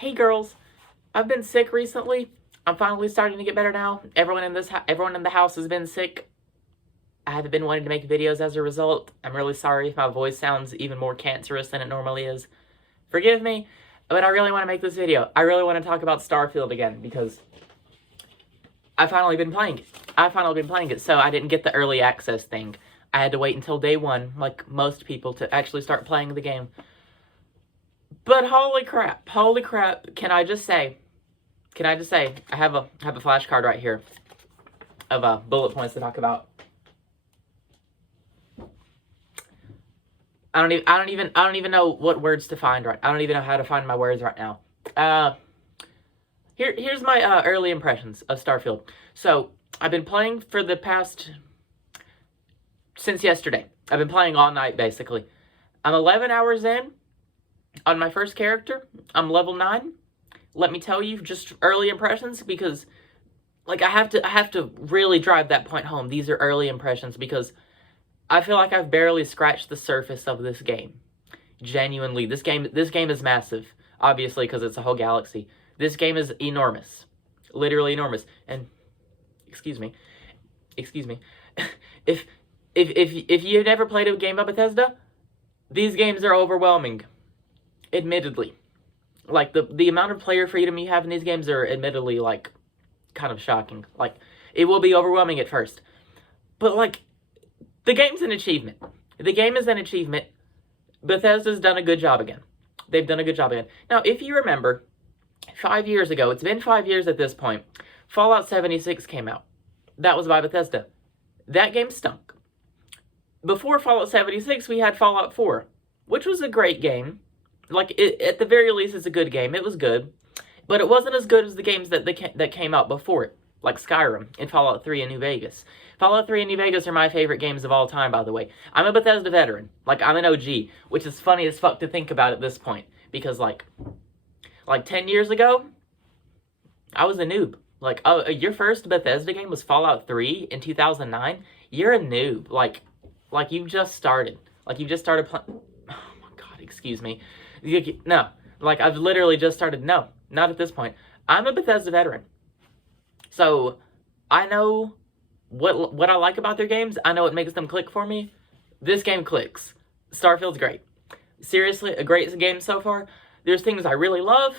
Hey girls, I've been sick recently. I'm finally starting to get better now. Everyone in the house has been sick. I haven't been wanting to make videos as a result. I'm really sorry if my voice sounds even more cancerous than it normally is. Forgive me, but I really want to make this video. I really want to talk about Starfield again because I've finally been playing it. So I didn't get the early access thing. I had to wait until day one, like most people, to actually start playing the game. But holy crap, can I just say, I have a flashcard right here of bullet points to talk about. I don't even know what words to find right. I don't even know how to find my words right now. Here's my early impressions of Starfield. So, I've been playing for the past since yesterday. I've been playing all night basically. I'm 11 hours in on my first character. I'm level 9. Let me tell you just early impressions because like I have to really drive that point home. These are early impressions because I feel like I've barely scratched the surface of this game. Genuinely, this game is massive. Obviously, because it's a whole galaxy. This game is enormous, literally enormous. And excuse me, if you've never played a game by Bethesda, these games are overwhelming. Admittedly, like the amount of player freedom you have in these games are admittedly like kind of shocking. Like it will be overwhelming at first, but like. The game's an achievement. The game is an achievement. Bethesda's done a good job again. They've done a good job again. Now, if you remember, 5 years ago, it's been 5 years at this point, Fallout 76 came out. That was by Bethesda. That game stunk. Before Fallout 76, we had Fallout 4, which was a great game. Like, at the very least, it's a good game. It was good. But it wasn't as good as the games that came out before it, like Skyrim and Fallout 3 and New Vegas. Fallout 3 and New Vegas are my favorite games of all time, by the way. I'm a Bethesda veteran. Like, I'm an OG, which is funny as fuck to think about at this point. Because, like 10 years ago, I was a noob. Like, oh, your first Bethesda game was Fallout 3 in 2009? You're a noob. Like you just started. Like, you just started playing... Oh, my God, excuse me. No. Like, I've literally just started... No, not at this point. I'm a Bethesda veteran. So, I know... What I like about their games, I know it makes them click for me. This game clicks. Starfield's great. Seriously, a great game so far. There's things I really love,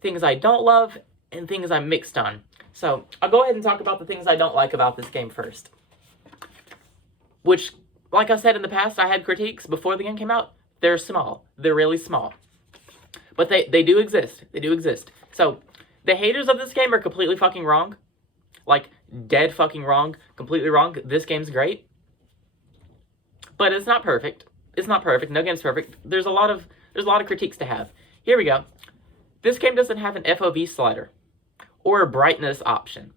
things I don't love, and things I'm mixed on. So, I'll go ahead and talk about the things I don't like about this game first. Which, like I said in the past, I had critiques before the game came out. They're small. They're really small. But they do exist. They do exist. So, the haters of this game are completely fucking wrong. Like, dead fucking wrong. Completely wrong. This game's great. But it's not perfect. It's not perfect. No game's perfect. There's a lot of critiques to have. Here we go. This game doesn't have an FOV slider. Or a brightness option.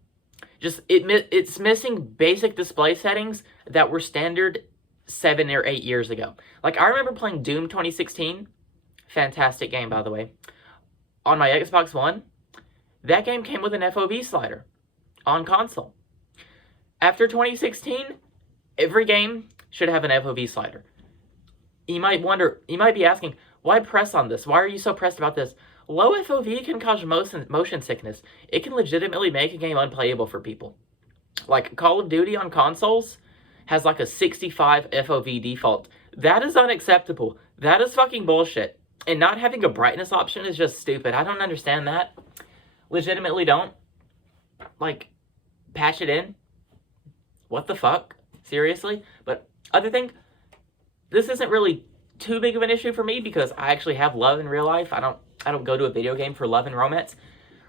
It's missing basic display settings that were standard 7 or 8 years ago. Like, I remember playing Doom 2016. Fantastic game, by the way. On my Xbox One. That game came with an FOV slider. On console. After 2016, every game should have an FOV slider. You might be asking, why press on this? Why are you so pressed about this? Low FOV can cause motion sickness. It can legitimately make a game unplayable for people. Like, Call of Duty on consoles has like a 65 FOV default. That is unacceptable. That is fucking bullshit. And not having a brightness option is just stupid. I don't understand that. Legitimately don't. Like, patch it in. What the fuck? Seriously? But other thing, this isn't really too big of an issue for me because I actually have love in real life. I don't go to a video game for love and romance.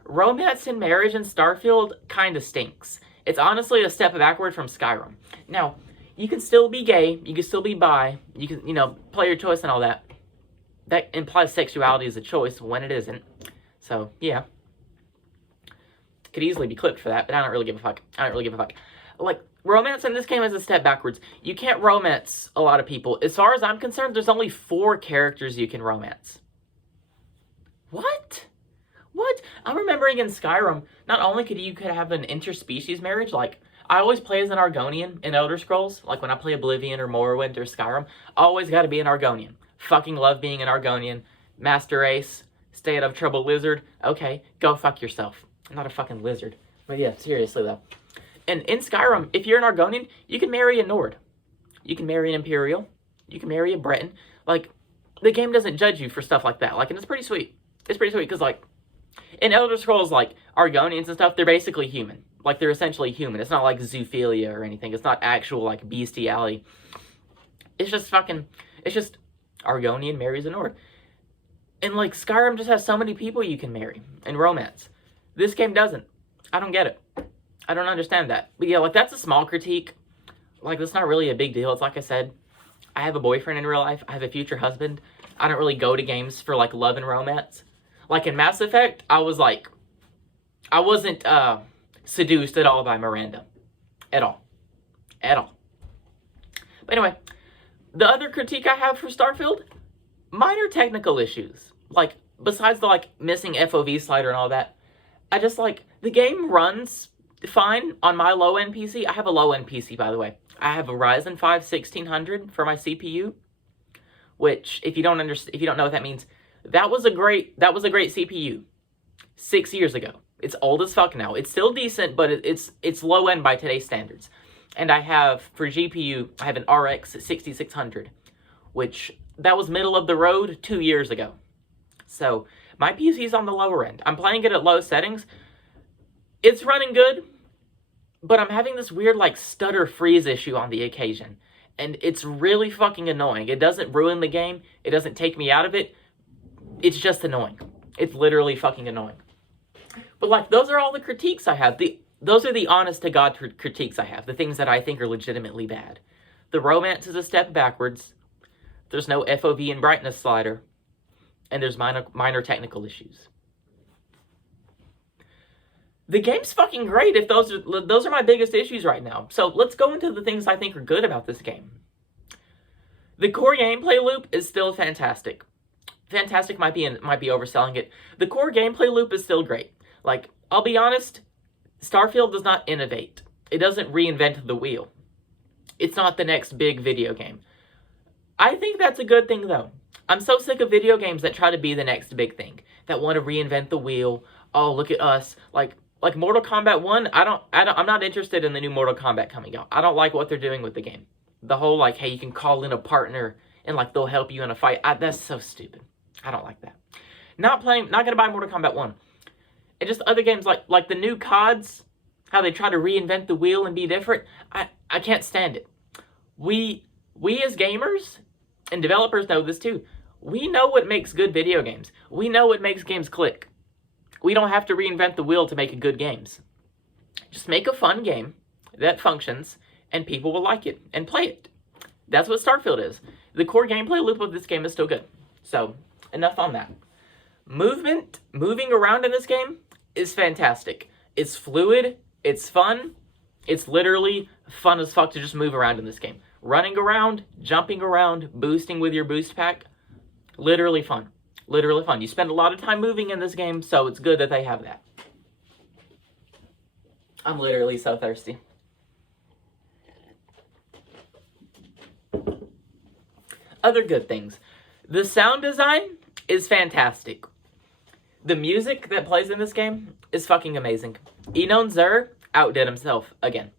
Romance and marriage in Starfield kind of stinks. It's honestly a step backward from Skyrim. Now, you can still be gay, you can still be bi, you can, play your choice and all that. That implies sexuality is a choice when it isn't. So, yeah. Could easily be clipped for that, but I don't really give a fuck. Like, romance in this game is a step backwards. You can't romance a lot of people. As far as I'm concerned, there's only 4 characters you can romance. What? I'm remembering in Skyrim, not only could you have an interspecies marriage, like, I always play as an Argonian in Elder Scrolls. Like, when I play Oblivion or Morrowind or Skyrim, always gotta be an Argonian. Fucking love being an Argonian. Master race. Stay out of trouble, lizard. Okay, go fuck yourself. I'm not a fucking lizard. But yeah, seriously though. And in Skyrim, if you're an Argonian, you can marry a Nord. You can marry an Imperial. You can marry a Breton. Like, the game doesn't judge you for stuff like that. Like, and it's pretty sweet. It's pretty sweet because, like, in Elder Scrolls, like, Argonians and stuff, they're basically human. Like, they're essentially human. It's not like zoophilia or anything. It's not actual, like, bestiality. It's just Argonian marries a Nord. And, like, Skyrim just has so many people you can marry in romance. This game doesn't. I don't get it. I don't understand that. But yeah, like, that's a small critique. Like, that's not really a big deal. It's like I said, I have a boyfriend in real life. I have a future husband. I don't really go to games for, like, love and romance. Like, in Mass Effect, I wasn't seduced at all by Miranda. At all. At all. But anyway, the other critique I have for Starfield, minor technical issues. Like, besides the, like, missing FOV slider and all that, I just, like, the game runs fine on my low-end PC. I have a low-end PC, by the way. I have a Ryzen 5 1600 for my CPU, which, if you don't know what that means, that was a great CPU 6 years ago. It's old as fuck now. It's still decent, but it's low-end by today's standards. And I have, for GPU, I have an RX 6600, which, that was middle of the road 2 years ago. So, my PC's on the lower end. I'm playing it at low settings. It's running good, but I'm having this weird, like, stutter freeze issue on the occasion. And it's really fucking annoying. It doesn't ruin the game. It doesn't take me out of it. It's just annoying. It's literally fucking annoying. But, like, those are all the critiques I have. Those are the honest-to-God critiques I have. The things that I think are legitimately bad. The romance is a step backwards. There's no FOV and brightness slider. And there's minor technical issues. The game's fucking great if those are my biggest issues right now. So let's go into the things I think are good about this game. The core gameplay loop is still fantastic. Fantastic might be overselling it. The core gameplay loop is still great. Like, I'll be honest, Starfield does not innovate. It doesn't reinvent the wheel. It's not the next big video game. I think that's a good thing, though. I'm so sick of video games that try to be the next big thing, that want to reinvent the wheel. Oh, look at us. Like Mortal Kombat 1, I'm not interested in the new Mortal Kombat coming out. I don't like what they're doing with the game. The whole, like, hey, you can call in a partner and, like, they'll help you in a fight. That's so stupid. I don't like that. Not gonna buy Mortal Kombat 1. And just other games like the new CODs, how they try to reinvent the wheel and be different. I can't stand it. We as gamers, and developers know this too, we know what makes good video games. We know what makes games click. We don't have to reinvent the wheel to make good games. Just make a fun game that functions, and people will like it and play it. That's what Starfield is. The core gameplay loop of this game is still good. So, enough on that. Moving around in this game is fantastic. It's fluid, it's fun, it's literally fun as fuck to just move around in this game. Running around, jumping around, boosting with your boost pack, literally fun. Literally fun. You spend a lot of time moving in this game, so it's good that they have that. I'm literally so thirsty. Other good things. The sound design is fantastic. The music that plays in this game is fucking amazing. Enon Zur outdid himself again.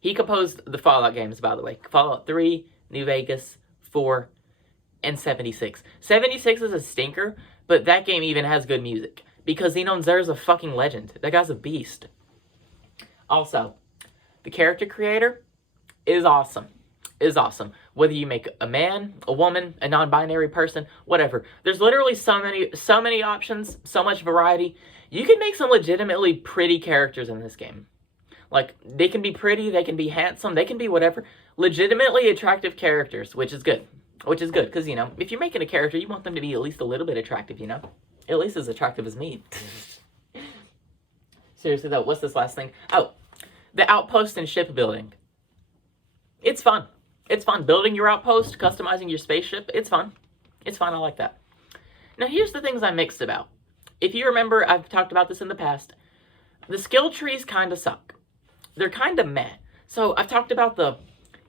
He composed the Fallout games, by the way. Fallout 3, New Vegas, 4, and 76. 76 is a stinker, but that game even has good music. Because Enon Zur is a fucking legend. That guy's a beast. Also, the character creator is awesome. Is awesome. Whether you make a man, a woman, a non-binary person, whatever. There's literally so many options, so much variety. You can make some legitimately pretty characters in this game. Like, they can be pretty, they can be handsome, they can be whatever. Legitimately attractive characters, which is good. Which is good, because, you know, if you're making a character, you want them to be at least a little bit attractive, you know? At least as attractive as me. Seriously, though, what's this last thing? Oh, the outpost and shipbuilding. It's fun. It's fun. Building your outpost, customizing your spaceship, it's fun. It's fun, I like that. Now, here's the things I'm mixed about. If you remember, I've talked about this in the past. The skill trees kind of suck. They're kind of meh. So, I've talked about the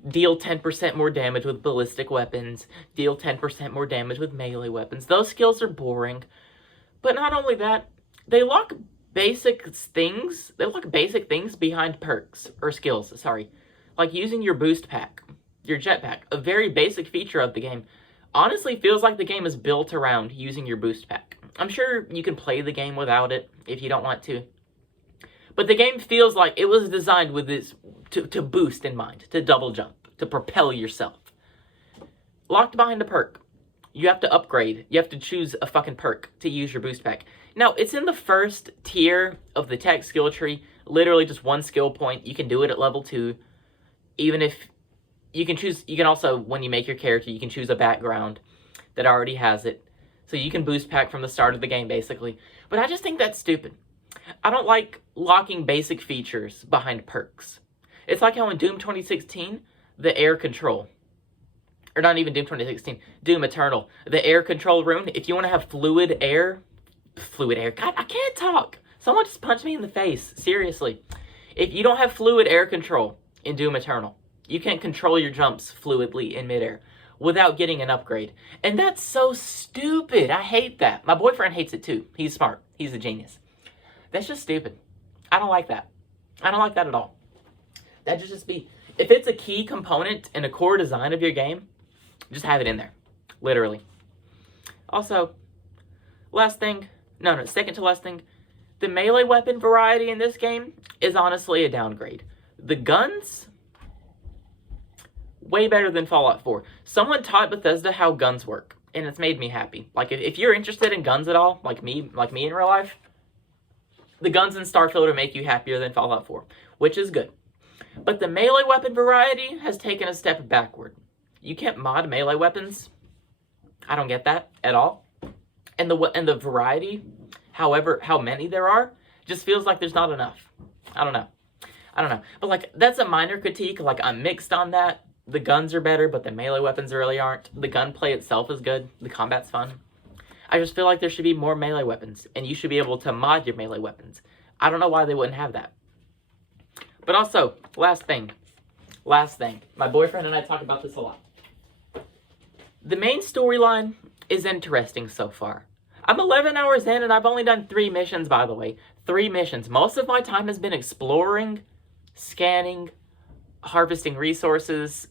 deal 10% more damage with ballistic weapons, deal 10% more damage with melee weapons. Those skills are boring. But not only that, they lock basic things. They lock basic things behind perks or skills. Sorry, like using your boost pack, your jetpack, a very basic feature of the game. Honestly, feels like the game is built around using your boost pack. I'm sure you can play the game without it if you don't want to. But the game feels like it was designed with this to boost in mind, to double jump, to propel yourself. Locked behind a perk. You have to upgrade. You have to choose a fucking perk to use your boost pack. Now, it's in the first tier of the tech skill tree. Literally just one skill point. You can do it at level 2. Even if you can choose, you can also, when you make your character, you can choose a background that already has it. So you can boost pack from the start of the game, basically. But I just think that's stupid. I don't like locking basic features behind perks. It's like how in Doom 2016, the air control, or not even Doom 2016, Doom Eternal, the air control rune, if you want to have fluid air, God, I can't talk. Someone just punched me in the face, seriously. If you don't have fluid air control in Doom Eternal, you can't control your jumps fluidly in midair without getting an upgrade. And that's so stupid. I hate that. My boyfriend hates it too. He's smart. He's a genius. That's just stupid. I don't like that. I don't like that at all. That should just be, if it's a key component in a core design of your game, just have it in there. Literally. Also, second to last thing, the melee weapon variety in this game is honestly a downgrade. The guns, way better than Fallout 4. Someone taught Bethesda how guns work, and it's made me happy. Like, if you're interested in guns at all, like me in real life, the guns in Starfield will make you happier than Fallout 4, which is good. But the melee weapon variety has taken a step backward. You can't mod melee weapons. I don't get that at all. And the variety, however, how many there are, just feels like there's not enough. I don't know. But, like, that's a minor critique. Like, I'm mixed on that. The guns are better, but the melee weapons really aren't. The gunplay itself is good. The combat's fun. I just feel like there should be more melee weapons, and you should be able to mod your melee weapons. I don't know why they wouldn't have that. But also, last thing. My boyfriend and I talk about this a lot. The main storyline is interesting so far. I'm 11 hours in, and I've only done 3 missions, by the way. 3 missions. Most of my time has been exploring, scanning, harvesting resources,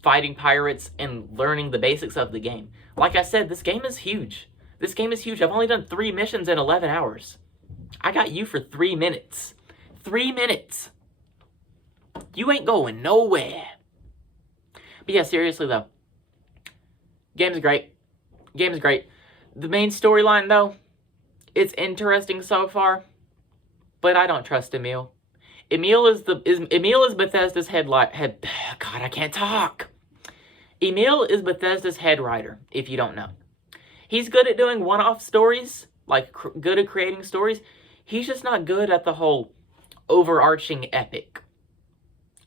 fighting pirates, and learning the basics of the game. Like I said, this game is huge. I've only done 3 missions in 11 hours. I got you for 3 minutes. 3 minutes. You ain't going nowhere. But yeah, seriously though. Game's great. The main storyline though, it's interesting so far, but I don't trust Emil. Emil is Bethesda's God, I can't talk. Emil is Bethesda's head writer, if you don't know. He's good at doing one-off stories, like good at creating stories. He's just not good at the whole overarching epic,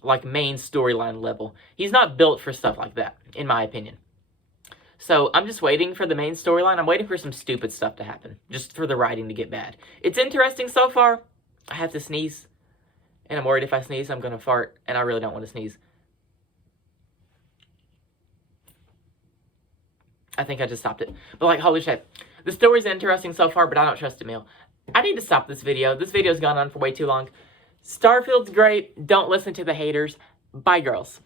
like main storyline level. He's not built for stuff like that, in my opinion. So I'm just waiting for the main storyline. I'm waiting for some stupid stuff to happen, just for the writing to get bad. It's interesting so far. I have to sneeze, and I'm worried if I sneeze, I'm going to fart, and I really don't want to sneeze. I think I just stopped it. But, like, holy shit. The story's interesting so far, but I don't trust Emil. I need to stop this video. This video's gone on for way too long. Starfield's great. Don't listen to the haters. Bye, girls.